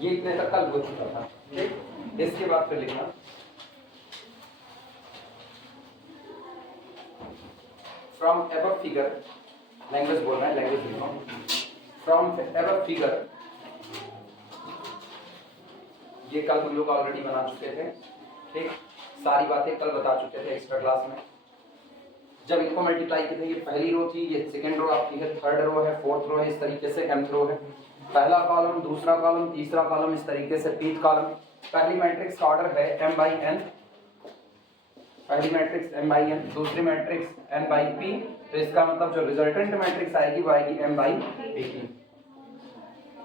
ये इतने तक कल हो चुका था। ठीक, इसके बाद फिर लिखना फ्रॉम एबव फिगर, लैंग्वेज बोल रहे हैं, लैंग्वेज लिख रहा हूं, फ्रॉम एबव फिगर, ये कल हम लोग ऑलरेडी बना चुके थे। ठीक, सारी बातें कल बता चुके थे एक्स्ट्रा क्लास में। जब इनको मल्टीप्लाई किए थे, ये पहली रो थी, ये सेकंड रो आपकी है, थर्ड रो है, फोर्थ रो है, इस तरीके से nth रो है, पहला कॉलम, दूसरा कॉलम, तीसरा कॉलम, इस तरीके से pth कॉलम। पहली मैट्रिक्स का ऑर्डर है m/n, पहली मैट्रिक्स m/n, दूसरी मैट्रिक्स n/p, तो इसका मतलब जो रिजल्टेंट मैट्रिक्स आएगी वो आएगी m/p।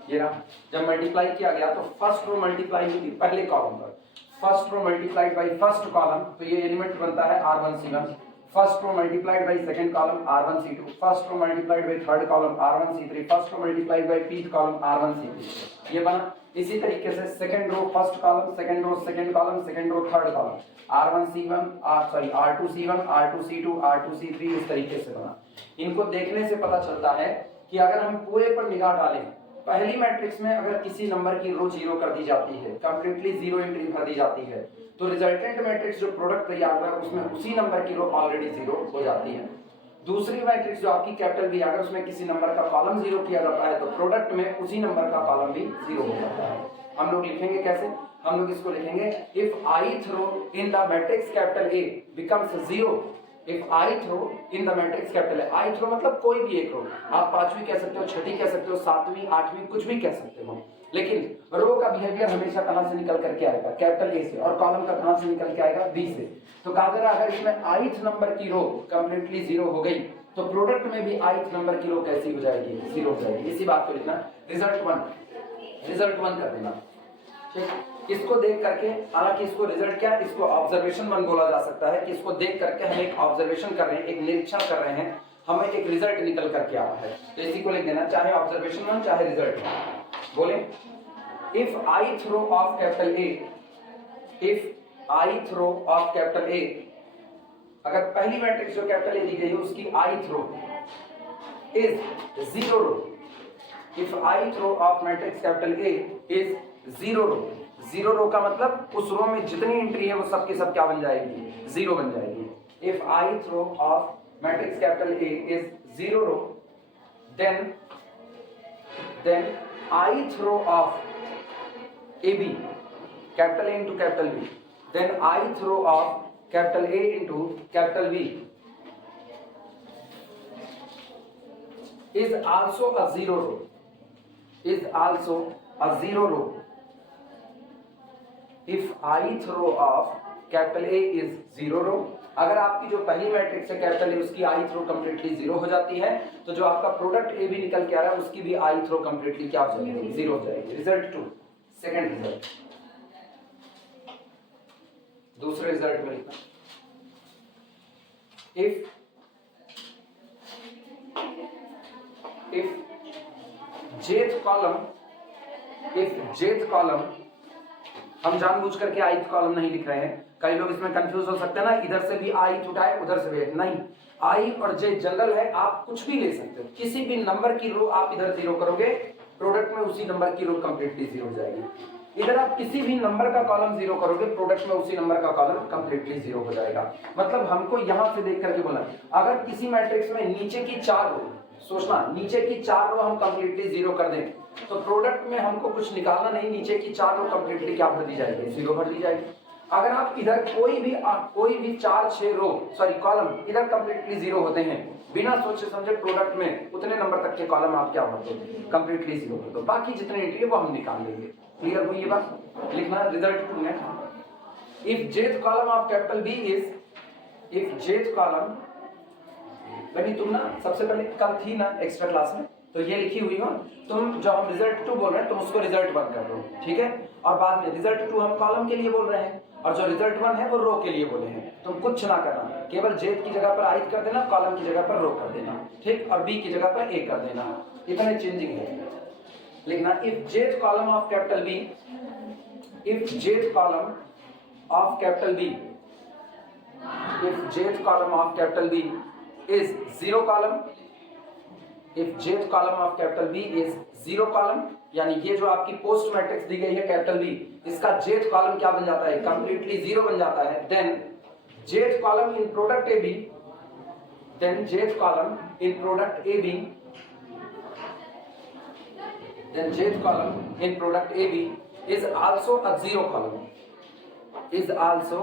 ये ना, जब मल्टीप्लाई किया गया तो फर्स्ट रो मल्टीप्लाई हुई पहले कॉलम पर, first row multiplied by first column, तो ये एलिमेंट बनता है r1c1। First row multiplied by second column r1c2, first row multiplied by third column r1c3, first row multiplied by pth column r1c3, ये बना। इसी तरीके से second row first column, second row second column, second row third column, r1c1 r2c1 r2c2 r2c3, इस तरीके से बना। इनको देखने से पता चलता है कि अगर हम पूरे पर निगाह डालें, पहली मैट्रिक्स में अगर किसी नंबर की रो जीरो कर दी जाती है, कंप्लीटली जीरो एंट्री भर दी जाती है, तो रिजल्टेंट मैट्रिक्स जो प्रोडक्ट तैयार हुआ है उसमें उसी नंबर की रो ऑलरेडी जीरो हो जाती है। दूसरी मैट्रिक्स जो आपकी कैपिटल बी, अगर उसमें किसी नंबर का कॉलम जीरो किया जाता है तो प्रोडक्ट में उसी नंबर का कॉलम भी जीरो हो जाता है। हम लोग लिखेंगे कैसे? हम लोग इसको लिखेंगे if ith row in the matrix capital A becomes zero, if ith row in the matrix capital A, ith row मतलब कोई भी एक रो, आप पांचवी कह सकते हो, छठी कह सकते हो, सातवीं, आठवीं, कुछ भी कह सकते हो, लेकिन रो का बिहेवियर हमेशा कहां से निकल करके आएगा? कैपिटल A से, और कॉलम का कहां से निकल के आएगा? B से। तो कहा जा रहा है अगर इसमें ith नंबर की रो कंप्लीटली जीरो हो गई तो प्रोडक्ट में भी ith नंबर की रो कैसी हो जाएगी? जीरो हो जाएगी। इसी बात को लिखना रिजल्ट वन कर देना। ठीक, इसको देख करके, हालांकि इसको रिजल्ट क्या, इसको ऑब्जर्वेशन वन बोला जा सकता है कि इसको देख करके हम एक ऑब्जर्वेशन कर रहे हैं, एक निरीक्षण कर रहे हैं, हमें एक रिजल्ट निकल करके आ रहा है, तो इसी को लिख देना, चाहे ऑब्जर्वेशन वन चाहे रिजल्ट वन। बोले if ith row of capital A, if ith row of capital A, अगर पहली मैट्रिक्स जो कैपिटल A दी गई है उसकी ith row is zero row, if ith row of matrix capital A is zero row, zero row का मतलब उस रो में जितनी एंट्री है वो सब के सब क्या बन जाएगी? जीरो बन जाएगी। If ith row of matrix capital A is zero row, then ith row of AB, capital A into capital B, then ith row of capital A into capital B is also a zero row, is also a zero row if ith row of capital A is zero row। अगर आपकी जो पहली matrix है capital A उसकी ith रो completely zero हो जाती है, तो जो आपका प्रोडक्ट A भी निकल के आ रहा है उसकी भी ith रो कंप्लीटली क्या हो जाएगी? जीरो हो जाएगी। Result two, second result. दूसरे रिजल्ट में लिखना if jth कॉलम, हम जानबूझ करके ith कॉलम नहीं लिख रहे हैं, कई लोग इसमें कंफ्यूज हो सकते हैं ना, इधर से भी ith उठाए उधर से भी, नहीं, i और j जनरल है, आप कुछ भी ले सकते हो, किसी भी नंबर की रो आप इधर जीरो करोगे, प्रोडक्ट में उसी नंबर की रो कंप्लीटली जीरो हो जाएगी। इधर आप किसी भी नंबर का कॉलम जीरो करोगे, प्रोडक्ट में उसी नंबर का कॉलम कंप्लीटली जीरो हो जाएगा। मतलब हमको यहां से देख करके बोलना, अगर किसी मैट्रिक्स में नीचे की चार रो, सोचना नीचे की चार रो हम कंप्लीटली जीरो कर दें तो प्रोडक्ट में हमको कुछ निकालना नहीं, नीचे की चार रो कंप्लीटली क्या भर दी जाएगी? जीरो भर दी जाएगी। अगर आप इधर कोई भी चार छह रो कॉलम इधर कंप्लीटली जीरो होते हैं, बिना सोचे समझे प्रोडक्ट में उतने नंबर तक के कॉलम आप क्या भर दो? कंप्लीटली जीरो भर दो, बाकी जितने एंट्री है वो हम निकाल लेंगे। क्लियर हुई ये बात? लिखना रिजल्ट टू है, if jth column of capital B is, if jth column, अभी तुम ना सबसे पहले कल थी ना एक्स्ट्रा क्लास में, तो ये लिखी हुई हो, तुम जो हम रिजल्ट टू बोल रहे हैं तुम उसको रिजल्ट वन कर दो, ठीक है? और बाद में रिजल्ट टू हम कॉलम के लिए बोल रहे हैं और जो रिजल्ट वन है वो रो के लिए बोले हैं। तुम कुछ ना करना, केवल jth की जगह पर ith कर देना, कॉलम की जगह पर रो कर देना, ठीक, और B की जगह पर A कर देना, इतने चेंजिंग है। लिखना if jth column of capital B, if jth column of capital B, if jth column of capital B is zero column, if jth column of capital B is zero column, यानी ये जो आपकी post matrix दी गई है capital B, इसका jth कॉलम क्या बन जाता है, कंप्लीटली जीरो बन जाता है, then jth column in product A B, then jth column in product AB, then jth column in product AB is also a zero column, is also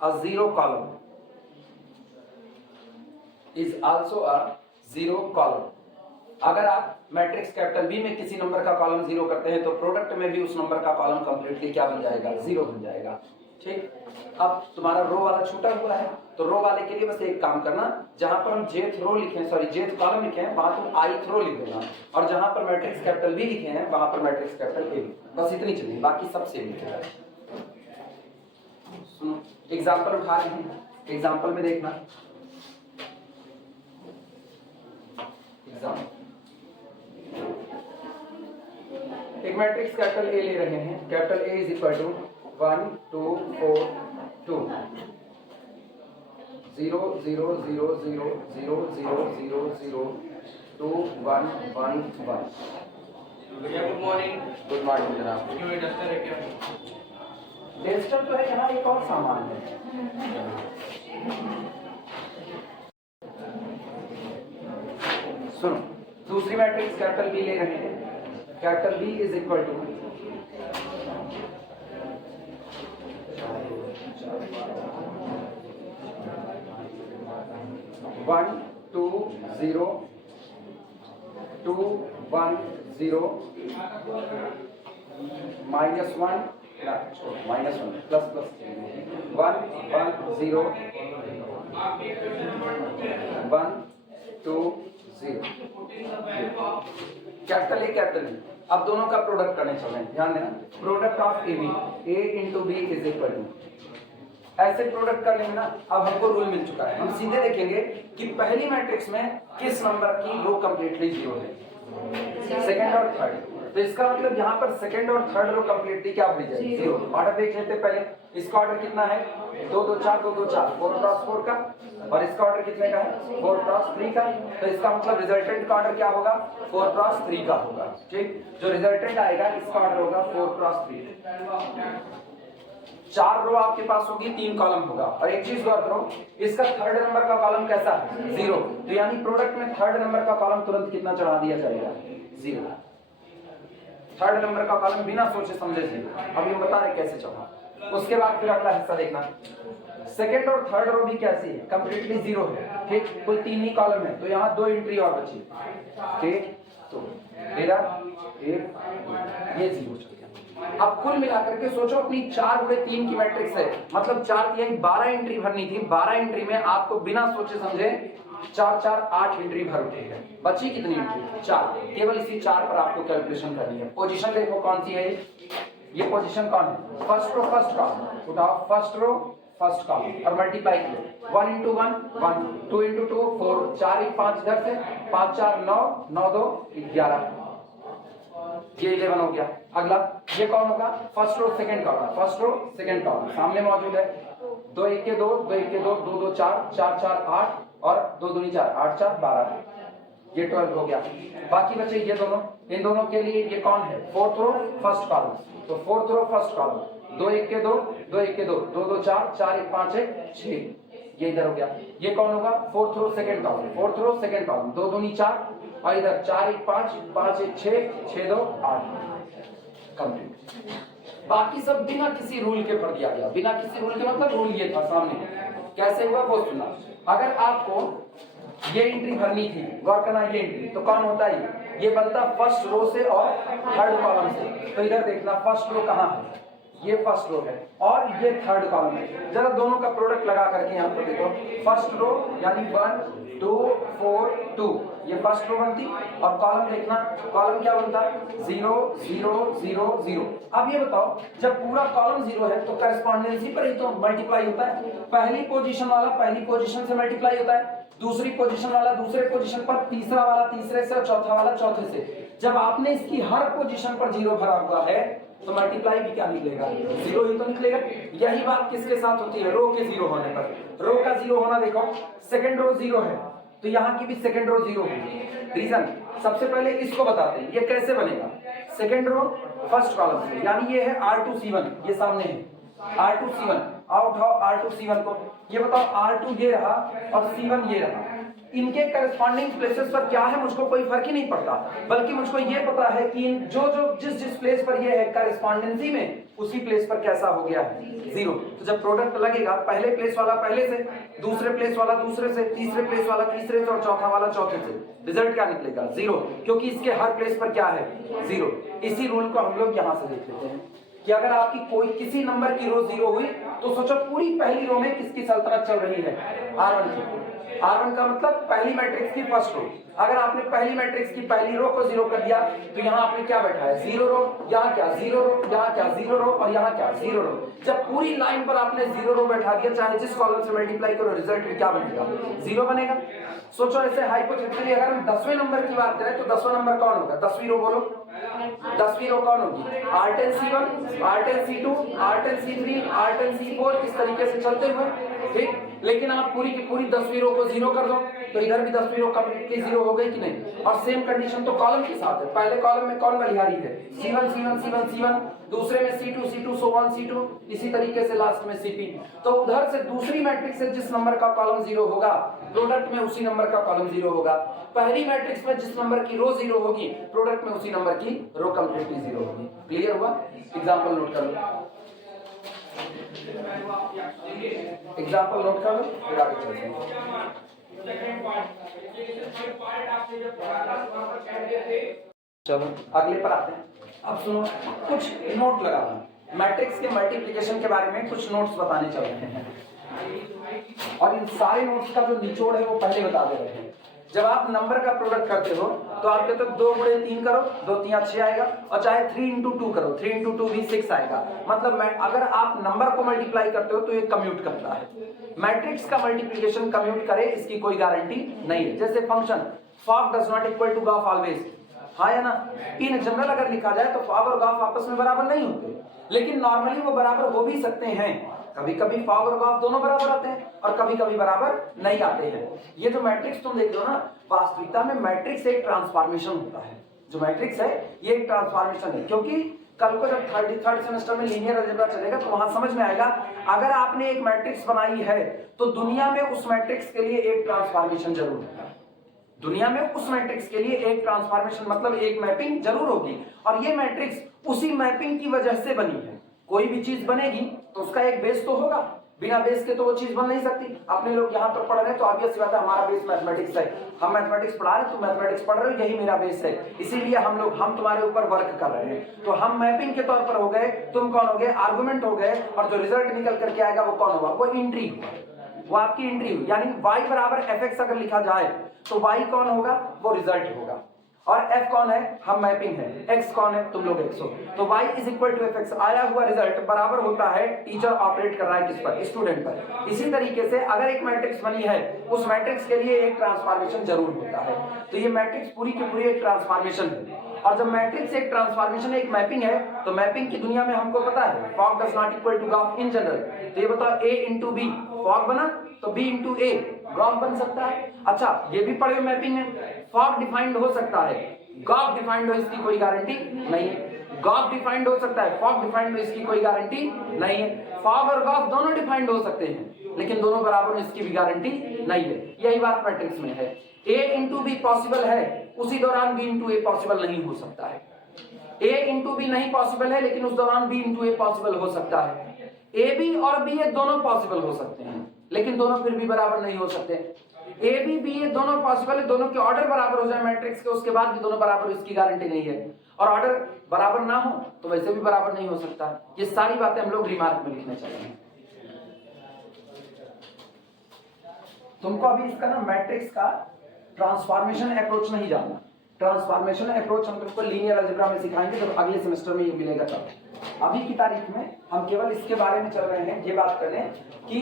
a zero column, is also a zero column. अगर आप matrix capital B में किसी number का column zero करते हैं तो product में भी उस नंबर का कॉलम कंप्लीटली क्या बन जाएगा, जीरो बन जाएगा। ठीक, अब तुम्हारा रो वाला छूटा हुआ है तो रो वाले के लिए बस एक काम करना, जहां पर हम जेथ रो लिखे, सॉरी जेथ कॉलम लिखे हैं, वहां तुम आई रो लिख देना, और जहां पर मैट्रिक्स कैपिटल बी लिखे हैं वहां पर मैट्रिक्स कैपिटल ए, बस इतनी चलिए, बाकी सब सेम लिखेगा। सुनो एग्जांपल उठा रहे हैं, एग्जांपल में देखना, एग्जांपल एक मैट्रिक्स कैपिटल ए ले रहे हैं, capital A is equal to 1 2 4 2 0 0 0 0 0 0 0 0 2 1 1 1। Good morning. Good morning जनाब। क्यों ये डस्टर है क्या? डस्टर तो है, यहाँ एक और सामान है। सुनो दूसरी मैट्रिक्स कैपिटल बी ले रहे हैं, capital B is equal to 1 2 0 2 1 0 -1 -1 plus plus 1 1 0 1 2 0 capital A capital B. अब दोनों का प्रोडक्ट करने चल रहे हैं, ध्यान देना, product of A B, A into B is equal to, ऐसे प्रोडक्ट कर लेंगे ना। अब हमको रूल मिल चुका है, हम सीधे देखेंगे कि पहली मैट्रिक्स में किस नंबर की रो कंप्लीटली जीरो है, सेकंड और थर्ड। तो इसका मतलब यहाँ पर सेकंड और थर्ड रो कंप्लीटली क्या बन जाएगी, जीरो। ऑर्डर देख लेते पहले, इसका ऑर्डर कितना है, 2 2 4 2 2 4 4 क्रॉस 4 का, और इसका ऑर्डर कितने का है, 4 क्रॉस 3 का। तो इसका मतलब रिजल्टेंट का ऑर्डर क्या होगा, 4 क्रॉस 3 का होगा। ठीक, जो रिजल्टेंट आएगा इसका ऑर्डर होगा 4 क्रॉस 3। 4 रो आपके पास होगी, 3 कॉलम होगा। और एक चीज गौर करो, इसका थर्ड नंबर का कॉलम कैसा है, 0। तो यानी प्रोडक्ट में थर्ड नंबर का कॉलम तुरंत कितना चढ़ा दिया जाएगा, 0। थर्ड नंबर का कॉलम बिना सोचे समझे 0। अब ये बता रहे कैसे चढ़ा। उसके बाद फिर अगला हिस्सा देखना, सेकंड और थर्ड रो भी कैसी है, कंप्लीटली 0 है। ठीक, कुल 3 ही कॉलम है, तो यहाँ 2 एंट्री और बची। ठीक, तो मेरा ये 0 चल गया। अब कुल मिलाकर के सोचो, अपनी 4 गुणे 3 की मैट्रिक्स है, मतलब 4 तिहाई 12 एंट्री भरनी थी। 12 एंट्री में आपको बिना सोचे समझे 4 4 8 एंट्री भर उठे है। बची कितनी एंट्री, 4। केवल इसी 4 पर आपको कैलकुलेशन करनी है। पोजीशन देखो कौन सी है, ये पोजीशन कौन है, फर्स्ट रो फर्स्ट कॉलम। उठाओ फर्स्ट रो फर्स्ट कॉलम और मल्टीप्लाई करो, 1 इंटू 1 1, 2 इंटू 2 4, 4 1 5 इधर से, 5 4 9, 9 2 11, ये 11 हो गया। अगला ये कौन होगा, first row second column, first row second column सामने मौजूद है। 2 1 के 2, 2 1 के 2, 2 2 4, 4 4 8 और 2 2 4, 8 4 12, ये 12 हो गया। बाकी बचे ये दोनों, इन दोनों के लिए ये कौन है, फोर्थ रो फर्स्ट कॉलम। तो फोर्थ रो फर्स्ट कॉलम, 2 1 के 2, 2 1 के 2, 2 2 4, 4 1 5 1 6, ये इधर हो गया। ये कौन होगा, fourth row second column, fourth row second column, 2 2 4 और इधर 4 1 5, 5 1 6, 6 2 8, कंप्लीट। बाकी सब बिना किसी रूल के भर दिया गया। बिना किसी रूल के मतलब रूल ये था सामने, कैसे हुआ वो सुना। अगर आपको ये एंट्री भरनी थी, गौर करना, ये एंट्री तो कौन होता है, ये बनता फर्स्ट रो से और थर्ड कॉलम से। तो इधर देखना फर्स्ट रो कहाँ है, ये फर्स्ट रो है और ये थर्ड कॉलम है। जरा दोनों का प्रोडक्ट लगा करके यहाँ पर देखो, फर्स्ट रो यानी 1 2 4 2, ये फर्स्ट रो बनती, और कॉलम देखना, कॉलम क्या बनता है, 0 0 0 0। अब ये बताओ, जब पूरा कॉलम 0 है तो करस्पॉन्डेंसी पर ही तो मल्टीप्लाई होता है। पहली पोजीशन वाला पहली पोजीशन से मल्टीप्लाई होता है, दूसरी पोजीशन वाला दूसरे पोजीशन पर, तीसरा वाला तीसरे से और चौथा वाला चौथे से। जब आपने इसकी हर पोजीशन पर 0 भरा हुआ है तो मल्टीप्लाई भी क्या निकलेगा, 0 ही तो निकलेगा। यही बात किसके साथ होती है, रो के 0 होने पर। रो का 0 होना देखो, सेकंड रो 0 है तो यहाँ की भी सेकंड रो 0 होगी। रीजन, सबसे पहले इसको बताते हैं ये कैसे बनेगा। सेकंड रो फर्स्ट कॉलम से, यानी ये है R2 C1, ये सामने है R2 C1, आउट उठाओ R2 C1 को, ये बताओ R2 ये रहा और C1 ये रहा, इनके करस्पॉन्डिंग प्लेसेस पर क्या है मुझको कोई फर्क ही नहीं पड़ता, बल्कि मुझको ये पता है कि जिस प्लेस पर ये है करस्पॉन्डेंसी में, उसी प्लेस पर कैसा हो गया है 0। तो जब प्रोडक्ट लगेगा पहले प्लेस वाला पहले से, दूसरे प्लेस वाला दूसरे से, तीसरे प्लेस वाला तीसरे से और चौथा वाला चौथे से, रिजल्ट क्या निकलेगा 0, क्योंकि इसके हर प्लेस पर क्या है 0। इसी रूल को हम लोग यहां से देख लेते हैं कि अगर आपकी कोई किसी नंबर की रो 0 हुई तो सोचो पूरी पहली रो में किसकी सल्तनत चल रही है, R1 की। R1 का मतलब पहली मैट्रिक्स की फर्स्ट रो। अगर आपने पहली मैट्रिक्स की पहली रो को 0 कर दिया तो यहाँ आपने क्या बैठा है 0 रो, यहाँ क्या 0 रो, यहाँ क्या 0 रो और यहाँ क्या 0 रो। जब पूरी लाइन पर आपने 0 रो बैठा दिया, चाहे जिस कॉलम से मल्टीप्लाई करो, रिजल्ट में क्या बनेगा 0 बनेगा। सोचो ऐसे हाइपोथेटिकली अगर हम 10वें नंबर की बात करें तो 10वां नंबर कौन होगा, 10वीं रो बोलो, 10वीं रो कौन होगी, R10 C1, R10 C2, R10 C3, R10 C4, इस तरीके से चलते हुए, ठीक। लेकिन आप पूरी की पूरी 10वीं रो को 0 कर दो तो इधर भी 10वीं रो कंप्लीटली 0 हो गई कि नहीं। और सेम कंडीशन तो कॉलम के साथ है, पहले कॉलम में कौन बलिहारी है C1 C1 C1 C1, दूसरे में C2 C2 so on C2, इसी तरीके से लास्ट में CP। तो उधर से दूसरी मैट्रिक्स से जिस नंबर का कॉलम 0 होगा, प्रोडक्ट में उसी नंबर का कॉलम 0 होगा। पहली मैट्रिक्स में जिस नंबर की रो 0 होगी, प्रोडक्ट में उसी नंबर की रो कंप्लीटली 0 होगी। क्लियर हुआ? एग्जांपल नोट कर लो, एग्जांपल नोट कर लो, फिर आगे चलते हैं। चलो अगले पर आते हैं। अब सुनो, कुछ नोट लगाना, मैट्रिक्स के मल्टीप्लिकेशन के बारे में कुछ नोट्स बताने चल रहे हैं, और इन सारे नोट्स का जो निचोड़ है वो पहले बता दे रहे हैं। जब आप नंबर का प्रोडक्ट करते हो तो आप कहते हो 2 गुणे 3 करो, 2 3 6 आएगा, और चाहे 3 इंटू 2 करो, 3 इंटू 2 भी 6 आएगा। मतलब अगर आप नंबर को मल्टीप्लाई करते हो तो ये कम्यूट करता है। मैट्रिक्स का मल्टीप्लिकेशन कम्यूट करे इसकी कोई गारंटी नहीं है। जैसे function fog does not equal to gof always, हाँ या ना। इन जनरल अगर लिखा जाए तो फॉग और गॉफ आपस में बराबर नहीं होते, लेकिन नॉर्मली वो बराबर हो भी सकते हैं। कभी कभी फॉग और गॉफ दोनों बराबर आते हैं और कभी कभी बराबर नहीं आते हैं। ये जो मैट्रिक्स तुम देख रहे हो ना, वास्तविकता में मैट्रिक्स एक ट्रांसफॉर्मेशन होता है। जो मैट्रिक्स है ये एक ट्रांसफॉर्मेशन है, क्योंकि कल को जब थर्ड सेमेस्टर में लीनियर अलजेब्रा चलेगा तो वहां समझ में आएगा, अगर आपने एक मैट्रिक्स बनाई है तो दुनिया में उस मैट्रिक्स के लिए एक ट्रांसफॉर्मेशन जरूर है। दुनिया में उस मैट्रिक्स के लिए एक ट्रांसफॉर्मेशन मतलब एक मैपिंग जरूर होगी, और ये मैट्रिक्स उसी मैपिंग की वजह से बनी है। कोई भी चीज बनेगी तो उसका एक बेस तो होगा, बिना बेस के तो वो चीज बन नहीं सकती। अपने लोग यहाँ पर पढ़ रहे हैं तो ऑब्वियस बात है हमारा बेस मैथमेटिक्स है, हम मैथमेटिक्स पढ़ा रहे हैं, तुम मैथमेटिक्स पढ़ रहे हो, यही मेरा बेस है, इसीलिए हम तुम्हारे ऊपर वर्क कर रहे हैं। तो हम मैपिंग के तौर पर हो गए, तुम कौन हो गए, आर्गुमेंट हो गए, और जो रिजल्ट निकल करके आएगा वो कौन होगा, वो एंट्री, वो आपकी एंट्री हुई। यानी y बराबर fx अगर लिखा जाए तो y कौन होगा, वो रिजल्ट होगा, और f कौन है, हम मैपिंग है, x कौन है, तुम लोग x हो। तो y is equal to fx, आया हुआ रिजल्ट बराबर होता है टीचर ऑपरेट कर रहा है किस पर, स्टूडेंट पर। इसी तरीके से अगर एक मैट्रिक्स बनी है, उस मैट्रिक्स के लिए एक ट्रांसफॉर्मेशन जरूर होता है। तो ये मैट्रिक्स पूरी की पूरी एक ट्रांसफॉर्मेशन है, और जब मैट्रिक्स एक ट्रांसफॉर्मेशन एक मैपिंग है, तो मैपिंग की दुनिया में हमको पता है fog does not equal to gof in general. तो ये बताओ a इंटू बी, फॉग बना तो b इंटू ए गॉफ बन सकता है। अच्छा ये भी पढ़े मैपिंग में, फॉग डिफाइंड हो सकता है, गॉफ डिफाइंड हो इसकी कोई गारंटी नहीं है। गॉफ डिफाइंड हो सकता है, फॉग डिफाइंड हो इसकी कोई गारंटी नहीं है। फॉग और गॉफ दोनों डिफाइंड हो सकते हैं, लेकिन दोनों बराबर इसकी भी गारंटी नहीं है। यही बात मैट्रिक्स में है, a इंटू बी पॉसिबल है, उसी दौरान b इंटू ए पॉसिबल नहीं हो सकता है। a इंटू बी नहीं पॉसिबल है, लेकिन उस दौरान b इंटू ए पॉसिबल हो सकता है। ए बी और बी ए दोनों पॉसिबल हो सकते हैं, लेकिन दोनों फिर भी बराबर नहीं हो सकते। ए बी बी ए दोनों पॉसिबल है, दोनों के ऑर्डर बराबर हो जाए मैट्रिक्स के, उसके बाद भी दोनों बराबर, इसकी गारंटी नहीं है। और ऑर्डर बराबर ना हो तो वैसे भी बराबर नहीं हो सकता। ये सारी बातें हम लोग रिमार्क में लिखने चाहिए। तुमको अभी इसका ना मैट्रिक्स का ट्रांसफॉर्मेशन अप्रोच नहीं जानना। ट्रांसफॉर्मेशन अप्रोच हम तुमको लीनियर अलजेब्रा में सिखाएंगे, जब अगले सेमेस्टर में ये मिलेगा तब। अभी की तारीख में हम केवल इसके बारे में चल रहे हैं, ये बात करने कि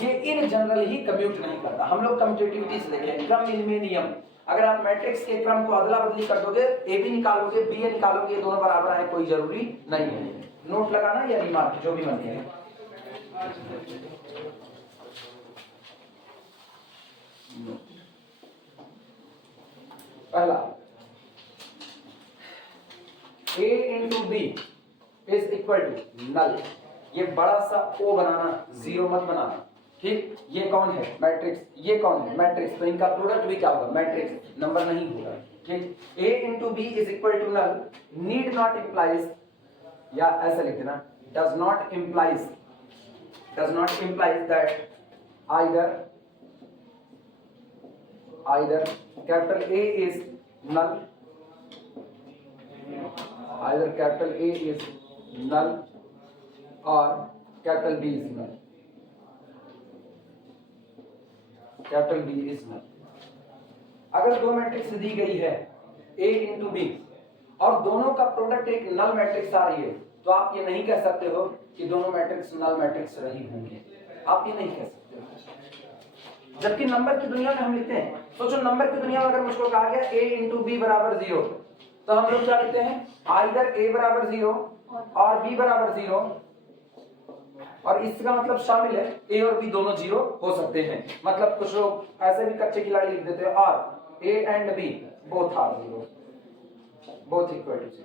ये इन जनरल ही कम्यूट नहीं करता। हम लोग कम्यूटेटिविटी से देखें, क्रम इनमें नियम। अगर आप मैट्रिक्स के क्रम को अदला बदली कर दोगे, ए बी निकालोगे, बी ए निकालोगे, ये दोनों बराबर आए कोई जरूरी नहीं है। नोट लगाना या रिमार्क जो भी बनते हैं। पहला A into B is equal to null, ये बड़ा सा O बनाना, जीरो मत बनाना, ठीक। ये कौन है? मैट्रिक्स। ये कौन है? मैट्रिक्स। तो इनका प्रोडक्ट भी क्या होगा? मैट्रिक्स, नंबर नहीं होगा, ठीक। A into B is equal to null need not implies, या ऐसा लिख देना, does not implies that either capital A is null, either capital A is null or capital B is null, capital B is null। अगर दो matrix दी गई है A into B और दोनों का प्रोडक्ट एक नल मैट्रिक्स आ रही है, तो आप ये नहीं कह सकते हो कि दोनों मैट्रिक्स नल मैट्रिक्स रही होंगे, आप ये नहीं कह सकते हो। जबकि नंबर की दुनिया में हम लिखते हैं, सोचो नंबर की दुनिया में अगर मुझको कहा गया A into B बराबर 0, तो हम लोग क्या लिखते हैं? आइदर A बराबर 0 और B बराबर 0, और इसका मतलब शामिल है A और B दोनों 0 हो सकते हैं। मतलब कुछ लोग ऐसे भी कच्चे खिलाड़ी लिख देते हैं, और A and B both are 0, both equal to 0।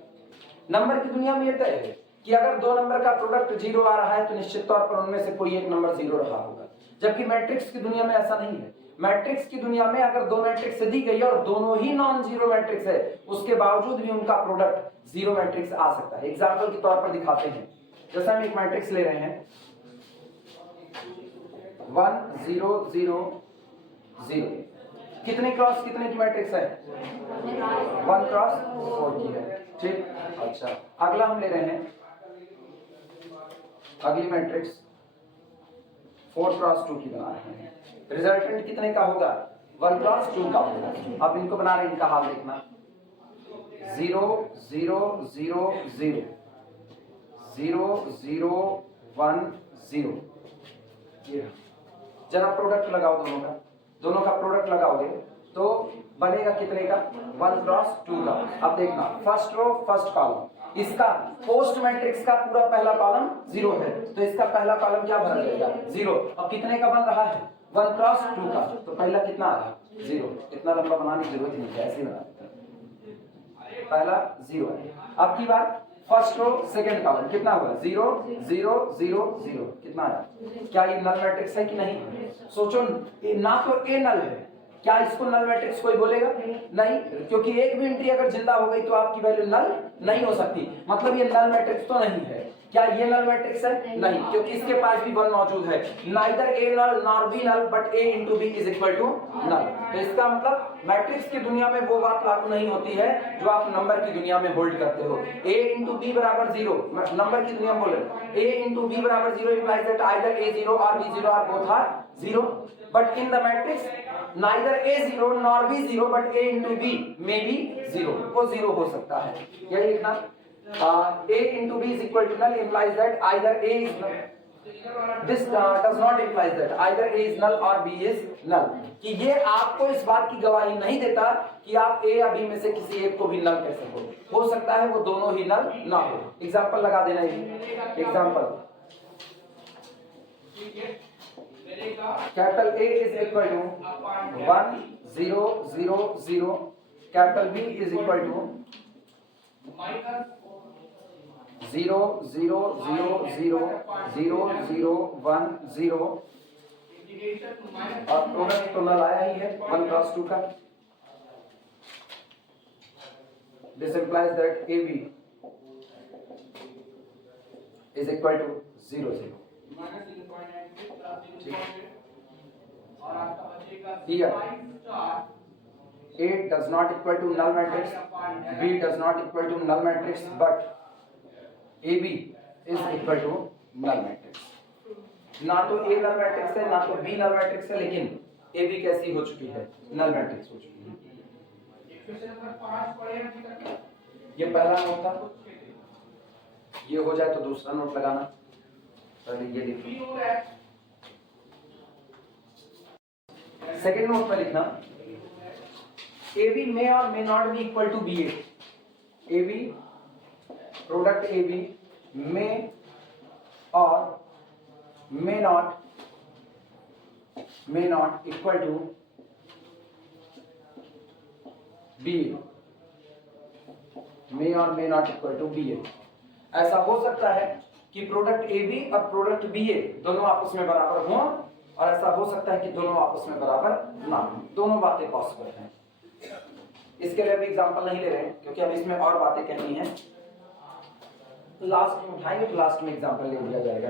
Number की दुनिया में ये तय है कि अगर दो नंबर का प्रोडक्ट 0 आ रहा है तो निश्चित तौर पर उनमें से कोई एक नंबर 0 रहा होगा। जबकि मैट्रिक्स की दुनिया में ऐसा नहीं है। मैट्रिक्स की दुनिया में अगर दो मैट्रिक्स दी गई है और दोनों ही नॉन जीरो मैट्रिक्स है, उसके बावजूद भी उनका प्रोडक्ट जीरो मैट्रिक्स आ सकता है। एग्जांपल के तौर पर दिखाते हैं, जैसे हम एक मैट्रिक्स ले रहे हैं 1 0 0 0, कितने क्रॉस कितने की मैट्रिक्स है? 1 क्रॉस 4 की है, ठीक। अच्छा, अगला हम ले रहे हैं, अगली मैट्रिक्स 4 क्रॉस 2 की बना रहे हैं। रिजल्टेंट कितने का होगा? 1 क्रॉस 2 का होगा। अब इनको बना रहे हैं, इनका हाल देखना, 0 0 0 0 0 0 1 0। जरा प्रोडक्ट लगाओ दोनों का प्रोडक्ट लगाओगे तो बनेगा कितने का? 1 क्रॉस 2 का। अब देखना, फर्स्ट रो फर्स्ट कॉलम, इसका पोस्ट मैट्रिक्स का पूरा पहला कॉलम 0 है, तो इसका पहला कॉलम क्या बन जाएगा? 0। अब कितने का बन रहा है? 1 क्रॉस 2 का, तो पहला कितना आ रहा? 0। इतना लंबा बनाने की जरूरत नहीं है, ऐसे ही बना देते हैं। पहला 0। अब की बार फर्स्ट रो सेकंड कॉलम कितना होगा? 0 0 0 0, कितना आया? क्या ये नल मैट्रिक्स है कि नहीं? सोचो, ना तो ए नल है, क्या इसको नल मैट्रिक्स कोई बोलेगा? नहीं, क्योंकि एक भी एंट्री अगर जिंदा हो गई तो आपकी वैल्यू नल नहीं हो सकती, मतलब ये नल मैट्रिक्स तो नहीं है। क्या ये नल मैट्रिक्स है? नहीं, क्योंकि इसके पास भी 1 मौजूद है। Neither A null nor B null, but A into B is equal to null. तो इसका मतलब मैट्रिक्स की दुनिया में वो बात लागू नहीं होती है जो आप नंबर की दुनिया में होल्ड करते हो। a इंटू बी बराबर 0, नंबर की दुनिया में बोल रहे, a इंटू बी बराबर 0 implies that either a 0 or b 0 or both are 0, but in the matrix neither a 0 nor b 0 but a into b may be 0, वो 0 हो सकता है। यही लिखना, a into b is equal to null implies that either a is null, this does not implies that either a is null or b is null, कि ये आपको इस बात की गवाही नहीं देता कि आप a या b में से किसी एक को भी नल कह सको। हो सकता है वो दोनों ही नल ना हो। एग्जांपल लगा देना, example capital A is equal to 1 0 0 0, capital B is equal to 0 0 0 0 0 0 1 0, और प्रोडक्ट तो नल आया ही है 1 क्रॉस 2 का। This implies that AB is equal to 0 0। Here A does not equal to null matrix, B does not equal to null matrix, but AB is equal to null matrix। ना तो A null matrix है ना तो B null matrix है, लेकिन AB कैसी हो चुकी है? null matrix हो चुकी है। ये पहला नोट था, ये हो जाए तो दूसरा नोट लगाना। पहले ये लिखो, सेकेंड नोट में लिखना AB may or may not be equal to BA। AB प्रोडक्ट AB may or may not equal to B may और may not equal to B A. ऐसा हो सकता है कि प्रोडक्ट ए बी और प्रोडक्ट बी ए दोनों आपस में बराबर हों, और ऐसा हो सकता है कि दोनों आपस में बराबर ना हो। दोनों बातें पॉसिबल हैं। इसके लिए अभी एग्जांपल नहीं ले रहे हैं क्योंकि अब इसमें और बातें कहनी है, लास्ट में उठाएंगे तो लास्ट में एग्जांपल ले लिया जाएगा।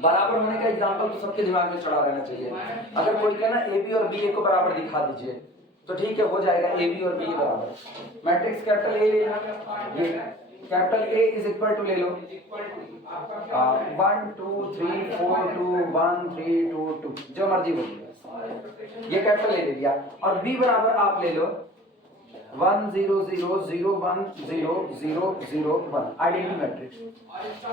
बराबर होने का एग्जांपल तो सबके दिमाग में चढ़ा रहना चाहिए। अगर कोई कहना ए बी और बी ए को बराबर दिखा दीजिए तो ठीक है, हो जाएगा ए बी और बी ए बराबर। मैट्रिक्स कैपिटल ए ले लो, capital A is equal to ले लो 1 2 3 4 2 1 3 2 2 जो मर्जी बोलिए, ये कैपिटल ए ले लिया। और बी बराबर आप ले लो 1 0 0 0 1 0 0 0 1। आइडेंटिटी मैट्रिक्स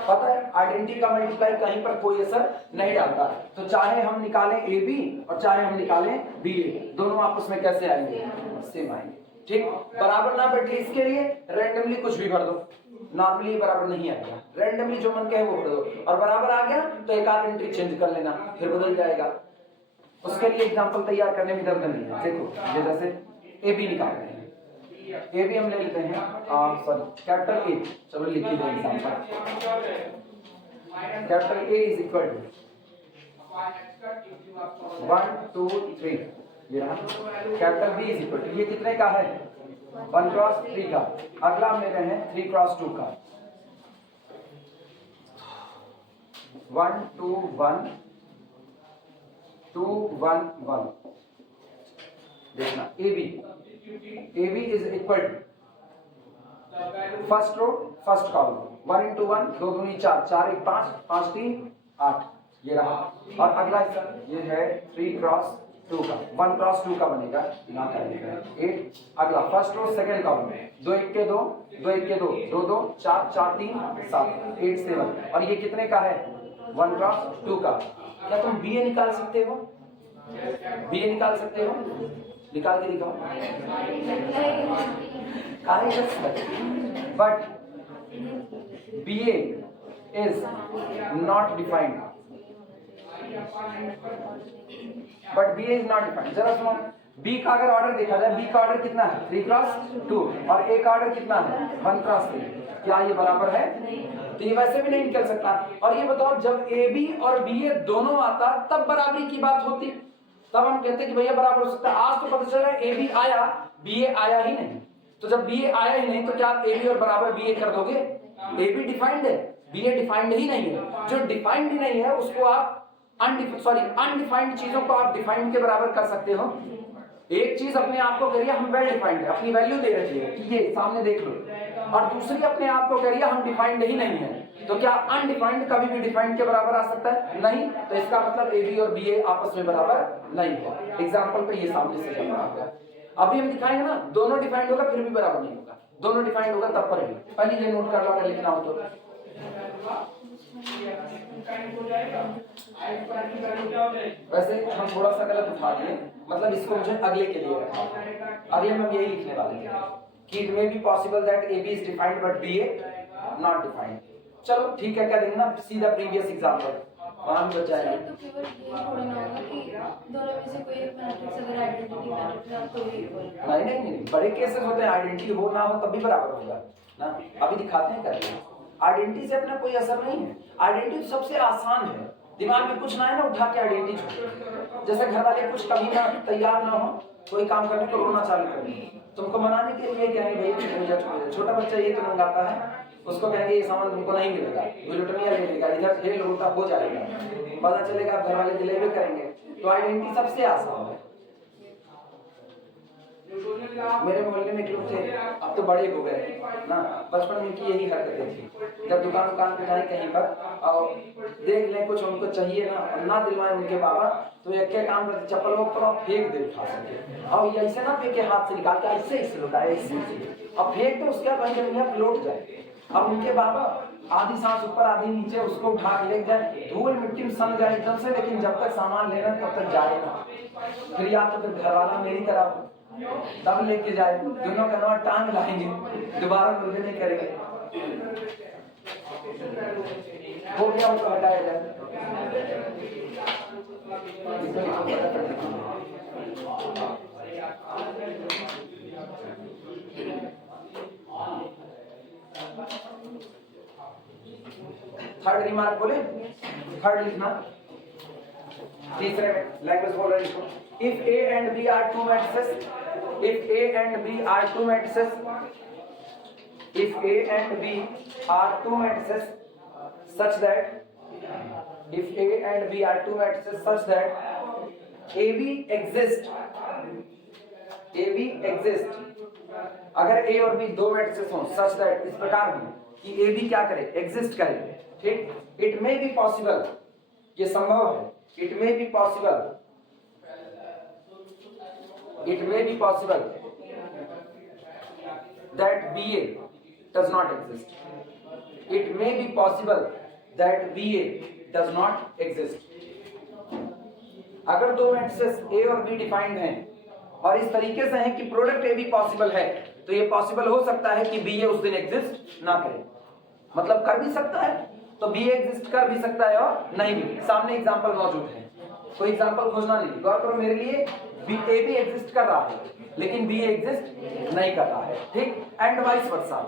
पता है, आइडेंटिटी का मल्टीप्लाई कहीं पर कोई असर नहीं डालता। तो चाहे हम निकालें ए बी और चाहे हम निकालें बी ए, दोनों आपस में कैसे आएंगे? सेम आएंगे। ठीक, बराबर ना बैठे इसके लिए रैंडमली कुछ भी भर दो। नॉर्मली बराबर नहीं आएगा, रैंडमली जो मन कहे वो भर दो, और बराबर आ गया तो एक आध एंट्री चेंज कर लेना, फिर बदल जाएगा। उसके लिए एग्जांपल तैयार करने में दर्द नहीं है। देखो ये जैसे ए बी निकालते हैं, ए भी हम ले लेते हैं सॉरी कैपिटल ए, चलो लिख ही दें example. Capital A is equal to 1 2 3, ये रहा। Capital B is equal to, ये कितने का है? 1 क्रॉस 3 का। अगला हम ले रहे हैं 3 क्रॉस 2 का। 1 2 1 2 1 1। देखना A B is equal to first row first column 1 into 1 2 दूनी 4 4 1 5 5 3 8, ये रहा। और अगला हिस्सा ये है 3 क्रॉस 2 का, 1 क्रॉस 2 का बनेगा ना करेंगे 8। अगला फर्स्ट रो सेकंड कॉलम 2 1 के 2 2 1 के 2 2 2 4 4 3 7 8 7। और ये कितने का है? 1 क्रॉस 2 का। क्या तुम बी ए निकाल सकते हो? बी ए निकाल सकते हो? निकाल के दिखाओ। But B A is not defined, but B is not defined. जरा सुनो, बी का अगर ऑर्डर देखा जाए, बी का ऑर्डर कितना है? 3 क्रॉस 2, और ए का ऑर्डर कितना है? 1 क्रॉस 3। क्या ये बराबर है? तो ये वैसे भी नहीं निकल सकता। और ये बताओ, जब ए बी और बी ए दोनों आता तब बराबरी की बात होती, तब हम कहते कि भैया बराबर हो सकता है। आज तो पता चल रहा है ए बी आया, बी ए आया ही नहीं। तो जब बी ए आया ही नहीं तो क्या आप ए बी और बराबर बी ए कर दोगे? ए बी डिफाइंड है, बी ए डिफाइंड ही नहीं है। जो डिफाइंड ही नहीं है उसको आप अनडिफाइंड चीजों को आप डिफाइंड के बराबर कर सकते हो। एक चीज अपने आप को करिए हम वेल डिफाइंड है, अपनी वैल्यू दे रखी है कि ये सामने देख लो, और दूसरी अपने आप को करिए हम डिफाइंड ही नहीं है। तो क्या अनडिफाइंड कभी भी डिफाइंड के बराबर आ सकता है? नहीं। तो इसका मतलब ए बी और बी ए आपस में बराबर नहीं है। एग्जाम्पल पे ये सामने से चल रहा है। अभी हम दिखाएंगे ना, दोनों डिफाइंड होगा फिर भी बराबर नहीं होगा, दोनों डिफाइंड होगा तब पर नहीं। पहले ये नोट कर लो अगर लिखना हो तो। वैसे हम थोड़ा सा गलत उठा दिए, मतलब इसको मुझे अगले के लिए रखा। अगले में हम यही लिखने वाले थे कि it may be possible that A B is defined but B A not defined. चलो ठीक है, क्या देंगे ना सीधा प्रीवियस एग्जांपल वहां बच जाएगा। तो केवल ये थोड़ी ना होगा कि दोनों में से कोई एक मैट्रिक्स अगर आइडेंटिटी मैट्रिक्स है तो ही इक्वल। नहीं, बड़े केसेस होते हैं आइडेंटिटी हो ना हो तब भी बराबर होगा ना। अभी दिखाते हैं करके, आइडेंटिटी से अपना कोई असर नहीं है। आइडेंटिटी सबसे आसान है, दिमाग में कुछ ना है ना उठा के आइडेंटिटी छोड़। जैसे घर वाले कुछ कभी ना तैयार ना हो कोई काम करने को रोना चालू कर दे, तुमको मनाने के लिए कहेंगे भैया छोटा बच्चा ये तो मंगाता है, उसको कहेंगे ये सामान तुमको नहीं मिलेगा, लुटमिया ले लेगा, इधर खेल लोटा हो जाएगा, पता चलेगा घर वाले दिलेवे करेंगे। तो आइडेंटिटी सबसे आसान है। मेरे मोहल्ले में एक लोग थे, अब तो बड़े हो गए ना, बचपन में इनकी यही हरकतें थी। जब दुकान पे जाए कहीं पर और देख लें कुछ उनको चाहिए ना और ना दिलवाए उनके बाबा, तो एक क्या काम करते चप्पल ऊपर फेंक दे उठा सके, और ये ऐसे ना फेंके हाथ से निकाल के ऐसे लुटाए अब फेंक तो उसके बाद वहीं लौट जाए। अब उनके बाबा आधी सांस ऊपर आधी नीचे उसको उठा के ले जाए, धूल मिट्टी में सन जाए एकदम से, लेकिन जब तक सामान लेना तब तक जाए ना। फिर या तो फिर घर वाला मेरी तरह तब लेके जाए, दोनों का नवा टांग लाएंगे, दोबारा मुर्गे नहीं करेंगे। हो गया उसको हटाया जाए। थर्ड रिमार्क बोले, थर्ड लिखना, तीसरे में लैंग्वेज बोल रहे हैं। If A and B are two matrices, if A and B are two matrices, if A and B are two matrices such that if A and B are two matrices such that AB exist, AB exist, अगर A और B दो matrices हों such that इस प्रकार हो कि AB क्या करे, एग्जिस्ट करे, ठीक, इट मे बी पॉसिबल, ये संभव है, it may be possible, it may be possible that BA does not exist, it may be possible that BA does not exist। अगर दो मैट्रिसेस A और B डिफाइंड हैं और इस तरीके से हैं कि प्रोडक्ट A भी पॉसिबल है, तो ये पॉसिबल हो सकता है कि BA उस दिन एग्जिस्ट ना करे, मतलब कर भी सकता है, तो BA एग्जिस्ट कर भी सकता है और नहीं भी। सामने एग्जांपल मौजूद है, कोई एग्जांपल खोजना नहीं, गौर करो मेरे लिए, A भी एग्जिस्ट कर रहा है लेकिन BA एग्जिस्ट नहीं कर रहा है, ठीक, and vice versa,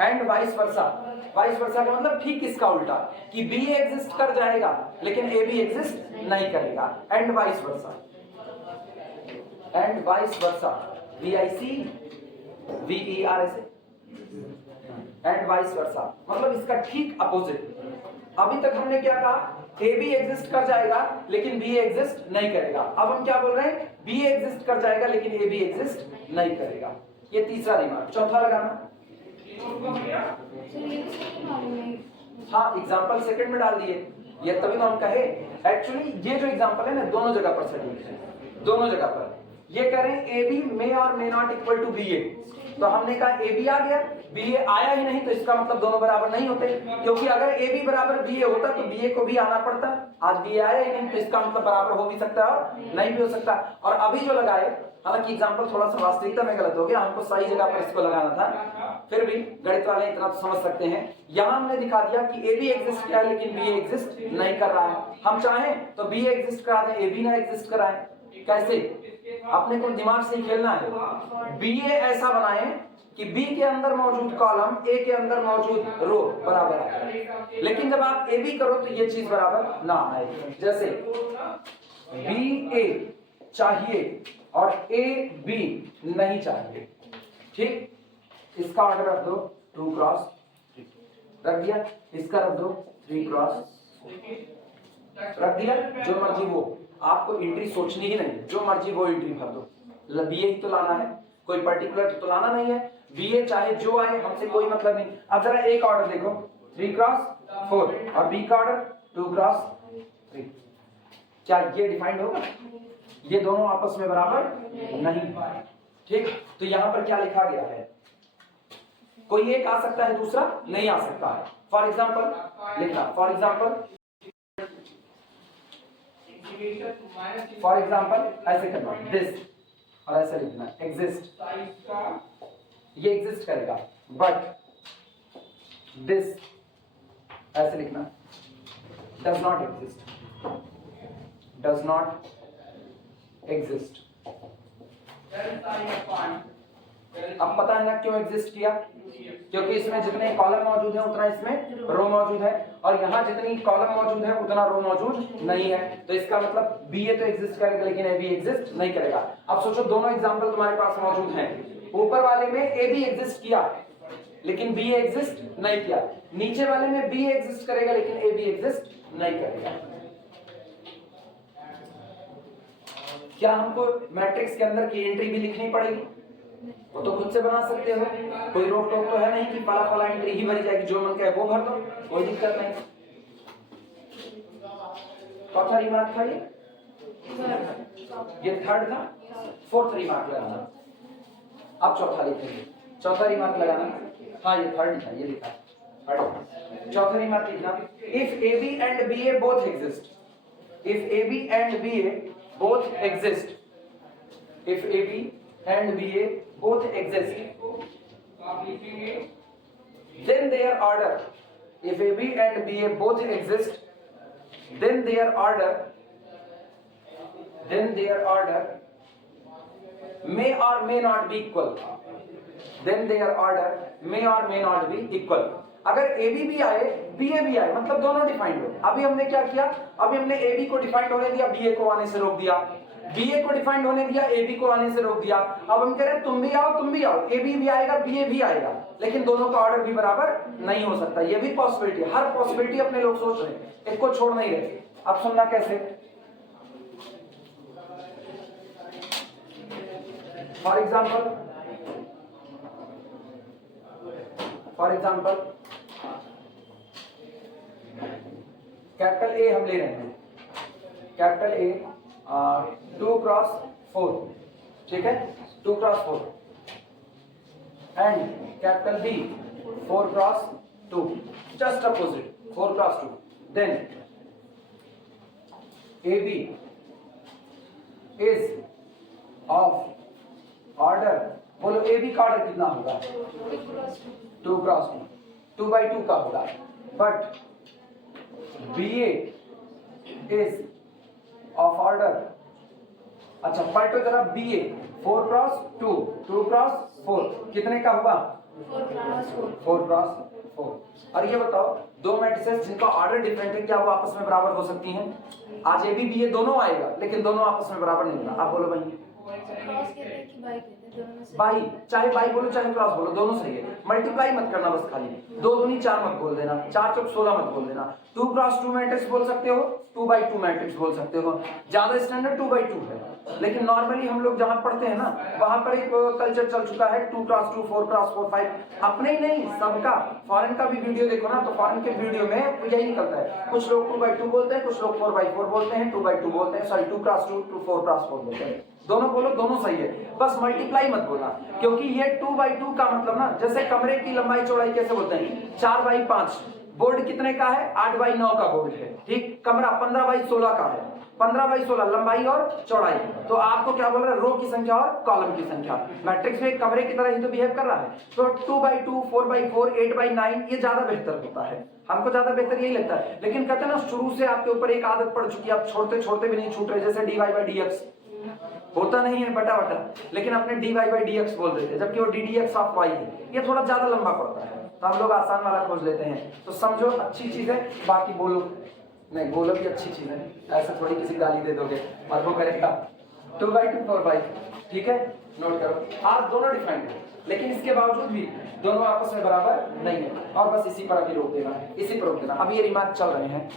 and vice versa, vice versa का मतलब ठीक इसका उल्टा, कि BA एग्जिस्ट कर जाएगा लेकिन AB एग्जिस्ट नहीं करेगा, and vice versa, and vice versa, VICVERS, and vice versa मतलब इसका ठीक अपोजिट। अभी तक हमने क्या कहा, AB एग्जिस्ट कर जाएगा लेकिन BA एग्जिस्ट नहीं करेगा, अब हम क्या बोल रहे हैं, BA एग्जिस्ट कर जाएगा लेकिन AB एग्जिस्ट नहीं करेगा। ये तीसरा रिमार्क। चौथा लगाना, हाँ एग्जांपल सेकंड में डाल दिए, ये तभी तो हम कहे, एक्चुअली ये जो एग्जांपल है ना दोनों जगह पर सटीक है, दोनों जगह पर। ये कह रहे हैं AB मे और may not equal to BA, तो हमने कहा AB आ गया, BA आया ही नहीं, तो इसका मतलब दोनों बराबर नहीं होते, क्योंकि अगर AB बराबर BA होता तो BA को भी आना पड़ता, आज BA आया ही नहीं, तो इसका मतलब बराबर हो भी सकता है और नहीं भी हो सकता। और अभी जो लगाए, हालांकि एग्जांपल थोड़ा सा वास्तविकता में गलत हो गया, हमको सही जगह पर इसको लगाना था, फिर भी गणित वाले इतना तो समझ सकते हैं। यहाँ हमने दिखा दिया कि AB एग्जिस्ट किया है लेकिन BA एग्जिस्ट नहीं कर रहा है, हम चाहें तो BA एग्जिस्ट करा दें, AB ना एग्जिस्ट कराएं, कैसे, अपने को दिमाग से ही खेलना है। BA ऐसा बनाएं कि B के अंदर मौजूद कॉलम A के अंदर मौजूद रो बराबर आए, लेकिन जब आप AB करो तो ये चीज बराबर ना आए। जैसे BA चाहिए और AB नहीं चाहिए, ठीक, इसका ऑर्डर रख दो 2 क्रॉस, रख दिया, इसका रख दो 3 क्रॉस, रख दिया, जो मर्जी वो, आपको एंट्री सोचनी ही नहीं, जो मर्जी वो एंट्री भर दो, BA ही तो लाना है, कोई पर्टिकुलर तो लाना नहीं है, BA चाहे जो आए हमसे कोई मतलब नहीं। अब जरा एक ऑर्डर देखो, 3 क्रॉस 4 और B का ऑर्डर 2 क्रॉस 3, क्या ये डिफाइंड होगा, ये दोनों आपस में बराबर नहीं, ठीक, तो यहां पर क्या लिखा गया है, कोई एक आ सकता है दूसरा नहीं आ सकता है। फॉर एग्जाम्पल लिखना, फॉर एग्जाम्पल ऐसे करना, दिस, और ऐसे लिखना एग्जिस्ट, ये एग्जिस्ट करेगा, बट दिस ऐसे लिखना does not exist, does not exist. अब पता है ना क्यों एग्जिस्ट किया, क्योंकि इसमें जितने कॉलम मौजूद है उतना इसमें रो मौजूद है, और यहाँ जितनी कॉलम मौजूद है उतना रो मौजूद नहीं है, तो इसका मतलब BA तो एग्जिस्ट करेगा लेकिन AB एग्जिस्ट नहीं करेगा। अब सोचो दोनों एग्जांपल तुम्हारे पास मौजूद हैं, ऊपर वाले में AB एग्जिस्ट किया लेकिन BA एग्जिस्ट नहीं किया, नीचे वाले में BA एग्जिस्ट करेगा लेकिन AB एग्जिस्ट नहीं करेगा। क्या हमको मैट्रिक्स के अंदर की एंट्री भी लिखनी पड़ेगी, वो तो खुद से बना सकते हो, कोई रोक टोक तो है नहीं कि फला फला एंट्री ही भरी जाएगी, जो मन कहे वो भर दो, कोई दिक्कत नहीं। चौथा रिमार्क था ये थर्ड था, फोर्थ रिमार्क लगाना, अब चौथा लिखेंगे, चौथा रिमार्क लगाना, हाँ ये थर्ड था, ये लिखा थर्ड, चौथा रिमार्क लिखना, if AB and BA both exist, if AB and BA both exist, if AB and BA both exist, then their order, if AB and BA both exist, then their order may or may not be equal, then their order may or may not be equal। अगर A B भी आए B ए भी आए, मतलब दोनों defined हो। अभी हमने क्या किया, अभी हमने ए बी को डिफाइंड होने दिया, बी ए को आने से रोक दिया, बी ए को डिफाइंड होने दिया, ए बी को आने से रोक दिया। अब हम कह रहे हैं तुम भी आओ, ए बी भी आएगा, बी ए भी आएगा, लेकिन दोनों का ऑर्डर भी बराबर नहीं हो सकता। ये भी पॉसिबिलिटी, हर पॉसिबिलिटी अपने लोग सोच रहे हैं, एक को छोड़ नहीं रहे। अब सुनना कैसे, फॉर एग्जाम्पल कैपिटल ए हम ले रहे हैं, कैपिटल ए 2x4, ठीक है, 2x4 and capital B 4x2, just opposite 4x2। Then A B is of order, बोलो ए बी का ऑर्डर कितना होगा, 2x2, 2x2 का होगा, but B A is of order, अच्छा पलटो जरा, बी ए 4x2, 2x4 कितने का हुआ, 4x4। और ये बताओ दो मैट्रिसेस जिनका ऑर्डर डिफरेंट है, क्या वो आपस में बराबर हो सकती हैं? आज ए बी ए दोनों आएगा, लेकिन दोनों आपस में बराबर नहीं होगा। आप बोलो भाई, बाई, चाहे बाई बोलो चाहे क्रॉस बोलो, दोनों सही है। मल्टीप्लाई मत करना बस, खाली 2 दूनी 4 मत बोल देना, 4 चौक 16 मत बोल देना। 2x2 मैट्रिक्स बोल सकते हो, 2x2 मैट्रिक्स बोल सकते हो, ज्यादा स्टैंडर्ड 2x2 है। लेकिन नॉर्मली हम लोग जहां पढ़ते हैं ना, वहां पर एक कल्चर चल चुका है 2x2, 4x4, 5, अपने ही नहीं सबका। फॉरेन का भी वीडियो देखो ना, तो फॉरेन के वीडियो में यही निकलता है, कुछ लोग 2x2 बोलते हैं, कुछ लोग 4x4 बोलते हैं, 2x2 बोलते हैं, सॉरी 2x2 4x4 बोलते हैं। दोनों बोलो, दोनों सही है, बस मल्टीप्लाई मत बोलना, क्योंकि ये 2x2 का मतलब ना, जैसे कमरे की लंबाई चौड़ाई कैसे बोलते हैं, 4x5, बोर्ड कितने का है, 8x9 का बोर्ड है, ठीक, कमरा 15x16 का है, 15x16 लंबाई और चौड़ाई। तो आपको क्या बोल रहा है, रो की संख्या और कॉलम की संख्या। मैट्रिक्स में कमरे की तरह ही तो बिहेव कर रहा है। तो 2x2, 4x4, 8x9 ये ज्यादा बेहतर होता है, हमको ज्यादा बेहतर यही लगता है। लेकिन कहते हैं ना, शुरू से आपके ऊपर एक आदत पड़ चुकी है, आप छोड़ते छोड़ते भी नहीं छूट रहे, जैसे dy/dx होता नहीं है बटा बटा, लेकिन अपने dy/dx बोल देते हैं, जबकि वो ddx ऑफ y है, ये थोड़ा ज्यादा लंबा पड़ता है, तो हम लोग आसान वाला खोज लेते हैं। तो समझो अच्छी चीज है, बाकी बोलो नहीं, बोलो भी अच्छी चीज है, ऐसा थोड़ी किसी गाली दे दोगे और वो करेगा 2x2, 4x, ठीक है, नोट करो। आज दोनों डिफाइंड है, लेकिन इसके बावजूद भी दोनों आपस में बराबर नहीं है, और बस इसी पर अभी रोक देना है, इसी पर रोक देना। अब ये रिमार्क चल रहे हैं,